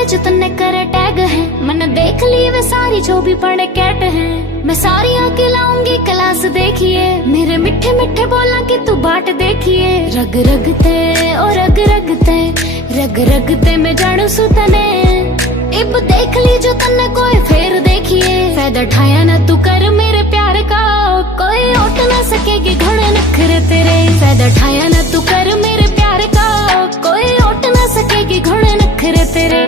Page तन्ने करे tag है, मैंने देख ली वे सारी जो भी पढ़े कैट है। मैं सारी आके लाऊंगी क्लास देखिए, मेरे मिठे मिठे बोला कि तू बाट देखिए। रग रगते ओ रग रगते, रग रगते मैं जानू सुतने। इब देख ली जो तन्ने कोई फेर देखिए, फायदा ठाया ना तू कर मेरे प्यार का, कोई उठ ना सकेगी घोड़े नखरे तेरे। फायदा ठाया ना तू कर मेरे प्यार का, कोई उठ ना सकेगी घोड़े नखरे तेरे।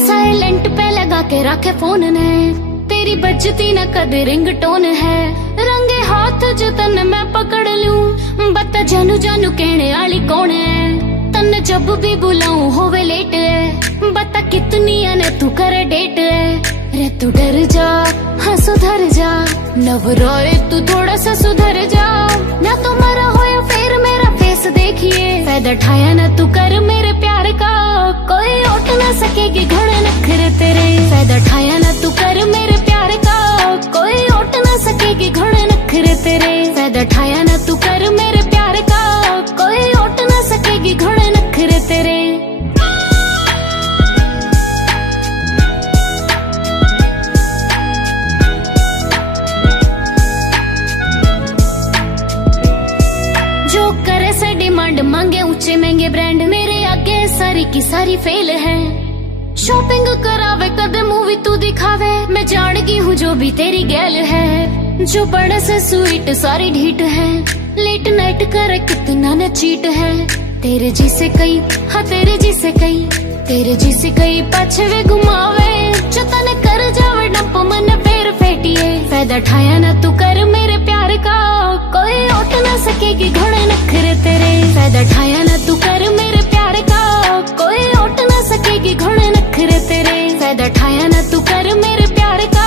साइलेंट पे लगा के रखे फोन ने, तेरी बजती न कद रिंगटोन है। रंगे हाथ जो तन मैं पकड़ लूं, बता जानू जानू कहने वाली कौन है। तन जब भी बुलाऊं होवे लेट है, बता कितनी आने तू करे डेट है। रे तू डर जा हाँ सुधर जा, नव रोए तू थोड़ा सा सुधर जा। ना तो मरा हो या फिर मेरा फेस देखिए, फायदा ठाया ना तू कर मेरे प्यार का, कोई उठ ना सकेगी घोड़े नखरे तेरे। फायदा ठाया ना तू कर मेरे प्यार का, कोई उठ ना सकेगी घोड़े नखरे तेरे। फायदा ठाया ना तू कर मेरे प्यार का, कोई उठ ना सकेगी घोड़े नखरे तेरे। जो करे से डिमांड मांगे ऊंचे महंगे ब्रांड, मेरे आगे सारी की सारी फेल है। शॉपिंग करावे कदे मूवी तू दिखावे, मैं जान गई हूँ जो भी तेरी गैल है। जो बड़े से स्वीट सारी ढीठ है, लेट नाइट करे कितना न चीट है। तेरे जी से कई हाँ तेरे जी से कई, तेरे जी से कई पाछे वे घुमावे। जो तने कर जावे डंप मन फेर फेटिए, फायदा ठाया ना तू कर मेरे प्यार का, कोई उठ ना सकेगी घोड़े नखरे तेरे। फायदा ठाया ना तू कर मेरे प्यार का, कोई उठ ना सकेगी घोड़े नखरे तेरे। फायदा ठाया ना तू कर मेरे प्यार का,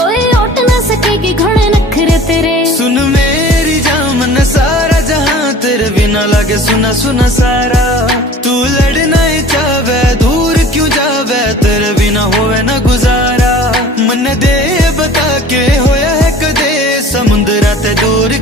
कोई उठ ना सकेगी घोड़े नखरे तेरे। सुन मेरी जामन सारा जहां तेरे बिना लागे सुना सुना सारा। तू लड़ना ही चावे दूर क्यों जावे, तेरे बिना होवे ना गुजारा। मन दे बता के होया है कदे समुंदरा ते दूर